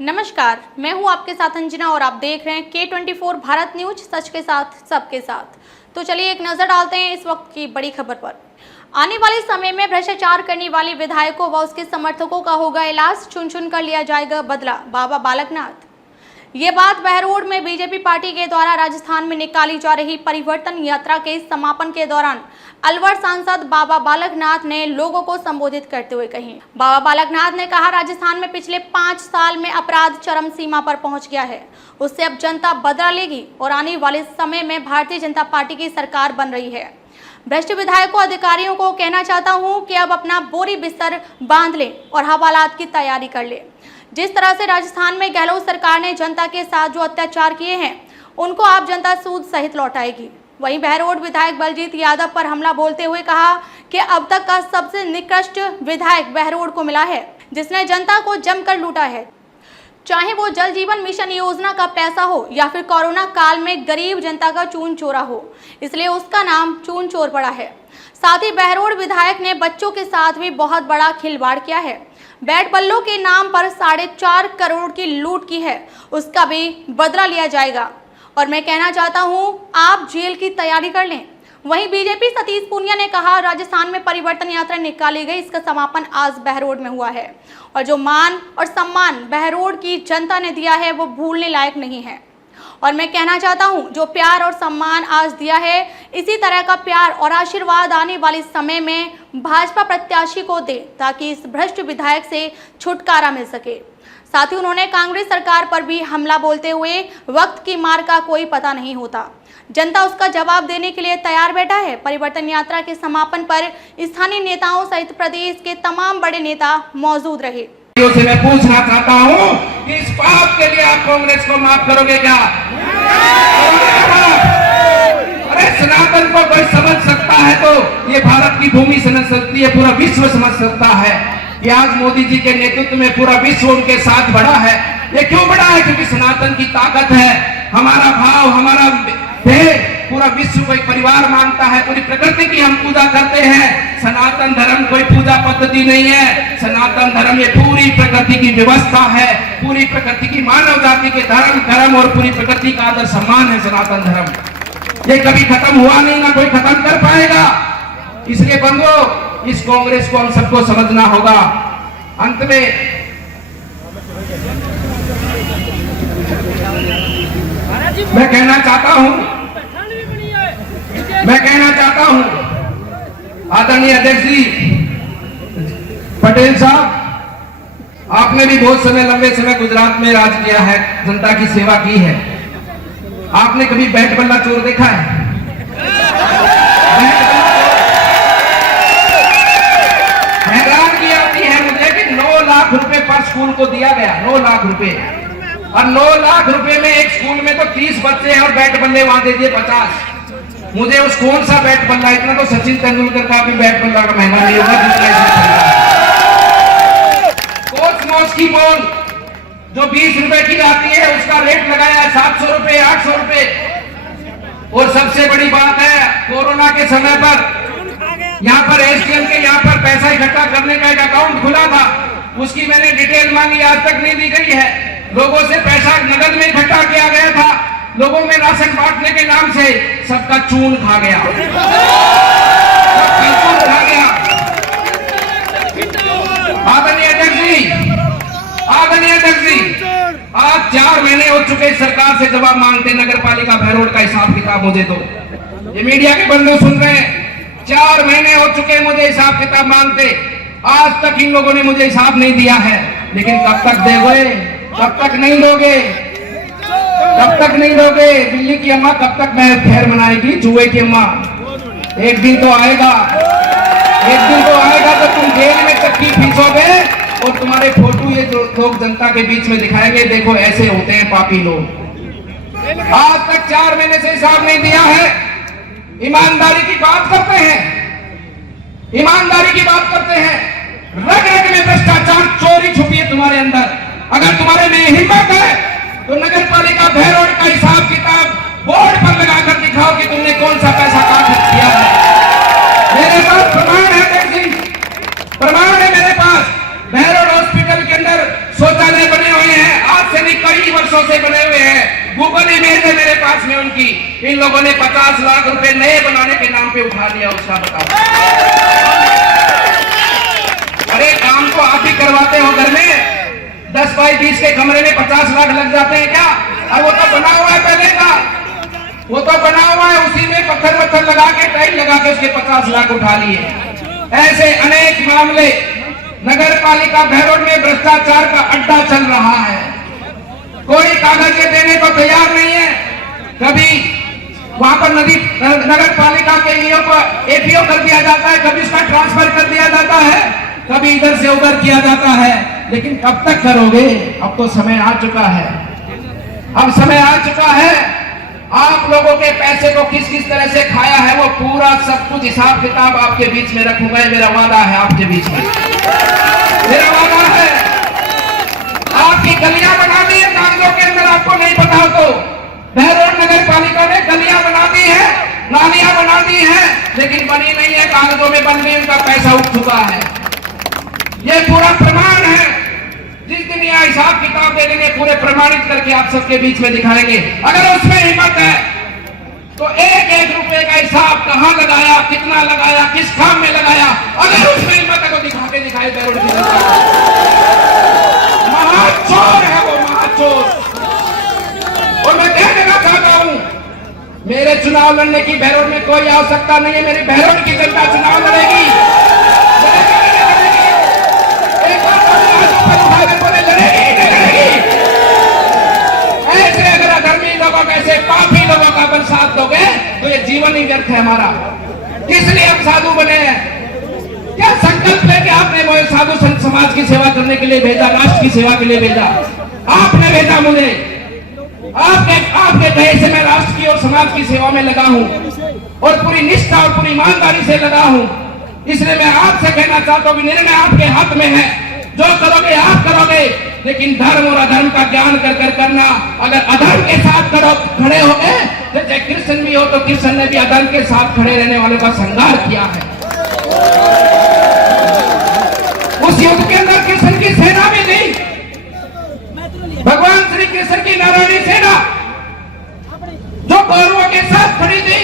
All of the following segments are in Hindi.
नमस्कार, मैं हूं आपके साथ अंजना और आप देख रहे हैं K24 भारत न्यूज, सच के साथ सबके साथ। तो चलिए एक नजर डालते हैं इस वक्त की बड़ी खबर पर। आने वाले समय में भ्रष्टाचार करने वाले विधायकों व उसके समर्थकों का होगा इलाज, चुन चुन कर लिया जाएगा बदला, बाबा बालकनाथ। ये बात बहरोड में बीजेपी पार्टी के द्वारा राजस्थान में निकाली जा रही परिवर्तन यात्रा के समापन के दौरान अलवर सांसद बाबा बालकनाथ ने लोगों को संबोधित करते हुए कही। बाबा बालकनाथ ने कहा, राजस्थान में पिछले 5 साल में अपराध चरम सीमा पर पहुंच गया है, उससे अब जनता बदला लेगी और आने वाले समय में भारतीय जनता पार्टी की सरकार बन रही है। भ्रष्ट विधायकों अधिकारियों को कहना चाहता हूं कि अब अपना बोरी बिस्तर बांध ले और हवालात की तैयारी कर ले। जिस तरह से राजस्थान में गहलोत सरकार ने जनता के साथ जो अत्याचार किए हैं, उनको आप जनता सूद सहित लौटाएगी। वहीं बहरोड विधायक बलजीत यादव पर हमला बोलते हुए कहा कि अब तक का सबसे निकृष्ट विधायक बहरोड को मिला है, जिसने जनता को जमकर लूटा है, चाहे वो जल जीवन मिशन योजना का पैसा हो या फिर कोरोना काल में गरीब जनता का चून चोरा हो, इसलिए उसका नाम चून चोर पड़ा है। साथ ही बहरोड विधायक ने बच्चों के साथ भी बहुत बड़ा खिलवाड़ किया है। बैट बल्लों के नाम पर 4.5 करोड़ की लूट की है, उसका भी बदला लिया जाएगा और मैं कहना चाहता हूं, आप जेल की तैयारी कर लें। वहीं बीजेपी सतीश पूनिया ने कहा, राजस्थान में परिवर्तन यात्रा निकाली गई, इसका समापन आज बहरोड में हुआ है और जो मान और सम्मान बहरोड की जनता ने दिया है वो भूलने लायक नहीं है। और मैं कहना चाहता हूं, जो प्यार और सम्मान आज दिया है, इसी तरह का प्यार और आशीर्वाद आने वाले समय में भाजपा प्रत्याशी को दे, ताकि इस भ्रष्ट विधायक से छुटकारा मिल सके। साथ ही उन्होंने कांग्रेस सरकार पर भी हमला बोलते हुए, वक्त की मार का कोई पता नहीं होता, जनता उसका जवाब देने के लिए तैयार बैठा है। परिवर्तन यात्रा के समापन पर स्थानीय नेताओं सहित प्रदेश के तमाम बड़े नेता मौजूद रहे। से मैं पूछना चाहता हूं कि इस पाप के लिए आप कांग्रेस को माफ करोगे क्या? अरे सनातन को कोई समझ सकता है तो ये भारत की भूमि समझ सकती है, पूरा विश्व समझ सकता है कि आज मोदी जी के नेतृत्व में पूरा विश्व उनके साथ बढ़ा है। ये क्यों बढ़ा है? क्योंकि सनातन की ताकत है, हमारा भाव, हमारा देह पूरा विश्व को एक परिवार मानता है। पूरी प्रकृति की हम पूजा करते हैं। सनातन धर्म कोई पूजा पद्धति नहीं है, सनातन धर्म ये पूरी प्रकृति की व्यवस्था है, पूरी प्रकृति की मानव जाति के धर्म कर्म और पूरी प्रकृति का आदर सम्मान है सनातन धर्म। ये कभी खत्म हुआ नहीं, ना कोई खत्म कर पाएगा। इसलिए बंधुओं, इस कांग्रेस को हम सबको समझना होगा। अंत में मैं कहना चाहता हूं आदरणीय अध्यक्ष जी पटेल साहब, आपने भी बहुत समय, लंबे समय गुजरात में राज किया है, जनता की सेवा की है। आपने कभी बैट बल्ला चोर देखा है? हैरानगी आती है मुझे कि 9 लाख रुपए पर स्कूल को दिया गया, 9 लाख रुपए, और 9 लाख रुपए में एक स्कूल में तो 30 बच्चे हैं और बैट बल्ले वहां दे दिए 50। मुझे उस कौन सा बैट बल्ला, इतना तो सचिन तेंदुलकर का भी बैट बल्ला का महंगा नहीं होगा कोच मोच की बॉल जो 20 रुपए की आती है, उसका रेट लगाया 700 रुपए, 800 रुपए। और सबसे बड़ी बात है, कोरोना के समय पर यहाँ पर एसडीएम के यहाँ पर पैसा इकट्ठा करने का एक अकाउंट खुला था, उसकी मैंने डिटेल मांगी, आज तक नहीं दी गई है। लोगों से पैसा नगद में इकट्ठा किया गया था, लोगों में राशन बांटने के नाम से सबका चून खा गया, आदरणीय अध्यक्ष जी, आज 4 महीने हो चुके सरकार से जवाब मांगते, नगर पालिका बहरोड का हिसाब किताब मुझे दो, ये मीडिया के बंधु सुन रहे हैं, 4 महीने हो चुके मुझे हिसाब किताब मांगते, आज तक इन लोगों ने मुझे हिसाब नहीं दिया है। लेकिन कब तक दोगे? कब तक नहीं दोगे? कब तक नहीं दोगे? बिल्ली की अम्मा कब तक मैं खैर मनाएगी? चूहे की अम्मा, एक दिन तो आएगा, एक दिन तो आएगा तो तुम जेल में तक की फीसोगे और तुम्हारे फोटो ये जो लोग जनता के बीच में दिखाएंगे, देखो ऐसे होते हैं पापी लोग। आज तक 4 महीने से हिसाब नहीं दिया है। ईमानदारी की बात करते हैं, ईमानदारी की बात करते हैं, रग रग में भ्रष्टाचार, चोरी छुपी है तुम्हारे अंदर। अगर तुम्हारे में हिम्मत है तो नगर पालिका बहरोड का हिसाब किताब बोर्ड पर लगाकर दिखाओ कि तुमने कौन सा पैसा कहां खर्च किया है। मेरे पास प्रमाण है, प्रमाण है मेरे पास। बहरोड हॉस्पिटल के अंदर शौचालय बने हुए हैं, कई वर्षों से बने हुए हैं। गूगल इमेज है मेरे पास में उनकी। इन लोगों ने 50 लाख रुपए नए बनाने के नाम पे उठा लिया, उसका बताओ। अरे काम तो आप ही करवाते हो घर में। 10 बाई 20 के कमरे में 50 लाख लग जाते हैं क्या? अब वो तो बना हुआ है पहले का, वो तो बना हुआ है, उसी में पत्थर वत्थर लगा के टाइल लगा के उसके 50 लाख उठा लिए। ऐसे अनेक मामले नगर पालिका बहरोड में भ्रष्टाचार का अड्डा चल रहा है। कोई कागज देने को तैयार नहीं है। कभी वहां पर नगर पालिका के ईओ को एपीओ कर दिया जाता है, कभी उसका ट्रांसफर कर दिया जाता है, कभी इधर से उधर किया जाता है। लेकिन कब तक करोगे? अब तो समय आ चुका है, अब समय आ चुका है। आप लोगों के पैसे को किस किस तरह से खाया है वो पूरा सब कुछ हिसाब किताब आपके बीच में रखूंगा। मेरा वादा है आपके बीच में, मेरा वादा है। आपकी गलियां बना दी है कागजों के अंदर, आपको नहीं पता हो तो। बहरोड नगर पालिका ने गलियां बना दी है, नालियां बना दी है, लेकिन बनी नहीं है, कागजों में बन गई, उनका पैसा उठ चुका है। ये पूरा प्रमाण है। जिस दिन यह हिसाब किताब दे देंगे पूरे प्रमाणित करके आप सबके बीच में दिखाएंगे। अगर उसमें हिम्मत है तो एक एक रुपए का हिसाब कहां लगाया, कितना लगाया, किस काम में लगाया, अगर उसमें हिम्मत है तो दिखा के दिखाए बहरोड की जनता। महाचोर है वो, महाचोर। और मैं क्या कहना चाहता हूं, मेरे चुनाव लड़ने की बहरोड में कोई आवश्यकता नहीं है। मेरी बहरोड की जनता चुनाव लड़ेगी। ऐसे अगर अधर्मी लोगों का, ऐसे पापी लोगों का अपन साथ दोगे तो ये जीवन ही व्यर्थ है हमारा। किस लिए हम साधु बने हैं? क्या संकल्प है कि आपने वो साधु संत समाज की सेवा करने के लिए भेजा, राष्ट्र की सेवा के लिए भेजा? आपने भेजा मुझे, आपके कहे से मैं राष्ट्र की और समाज की सेवा में लगा हूं और पूरी निष्ठा और पूरी ईमानदारी से लगा हूं। इसलिए मैं आपसे कहना चाहता हूं कि निर्णय आपके हाथ में है, जो करोगे आप करोगे, लेकिन धर्म और अधर्म का ज्ञान कर कर करना। अगर अधर्म के साथ खड़े हो गए तो चाहे कृष्ण भी हो तो कृष्ण ने भी अधर्म के साथ खड़े रहने वालों का संहार किया है। उस युद्ध के अंदर कृष्ण की सेना भी थी, भगवान श्री कृष्ण की नारायणी सेना जो कौरवों के साथ खड़ी थी,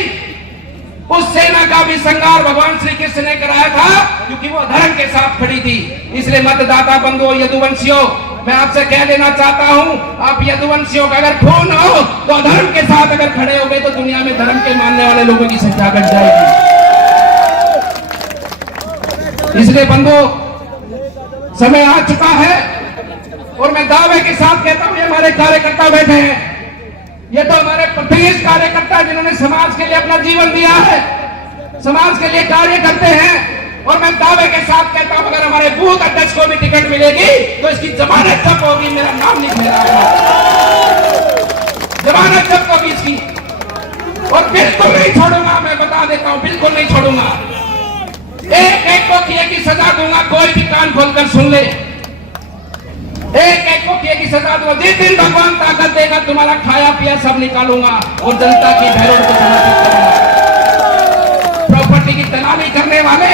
उस सेना का भी संहार भगवान श्री कृष्ण ने कराया था, क्योंकि वो धर्म के साथ खड़ी थी। इसलिए मतदाता बंधुओं, यदुवंशियों, मैं आपसे कह देना चाहता हूं, आप यदुवंशियों का अगर खून हो तो धर्म के साथ अगर खड़े हो गए तो दुनिया में धर्म के मानने वाले लोगों की संख्या घट जाएगी। इसलिए बंधुओं, समय आ चुका है और मैं दावे के साथ कहता हूं, ये हमारे कार्यकर्ता बैठे हैं, ये तो हमारे प्रदेश कार्यकर्ता जिन्होंने समाज के लिए अपना जीवन दिया है, समाज के लिए कार्य करते हैं। और मैं दावे के साथ कहता हूं, अगर हमारे बूथ अध्यक्ष को भी टिकट मिलेगी तो इसकी जमानत जब्त होगी, मेरा नाम नहीं ले रहा, जमानत जब्त होगी इसकी। और बिल्कुल नहीं छोड़ूंगा, मैं बता देता हूं, बिल्कुल नहीं छोड़ूंगा। एक एक को किए की सजा दूंगा, कोई भी कान खोलकर सुन ले। एक एक को किए की सजा दूंगा। जिस दिन भगवान ताकत देगा तुम्हारा खाया पिया सब निकालूंगा और जनता की बहरोड को समर्पित करूंगा। प्रॉपर्टी की दलाली करने वाले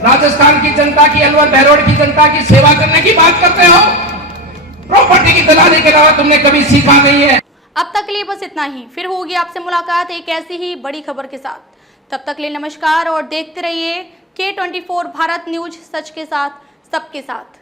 राजस्थान की जनता की, अलवर बहरोड की जनता की सेवा करने की बात करते हो, प्रॉपर्टी की दलाली के अलावा तुमने कभी सीखा नहीं है। अब तक के लिए बस इतना ही, फिर होगी आपसे मुलाकात एक ऐसी ही बड़ी खबर के साथ। तब तक के लिए नमस्कार और देखते रहिए K24 भारत न्यूज, सच के साथ सबके साथ।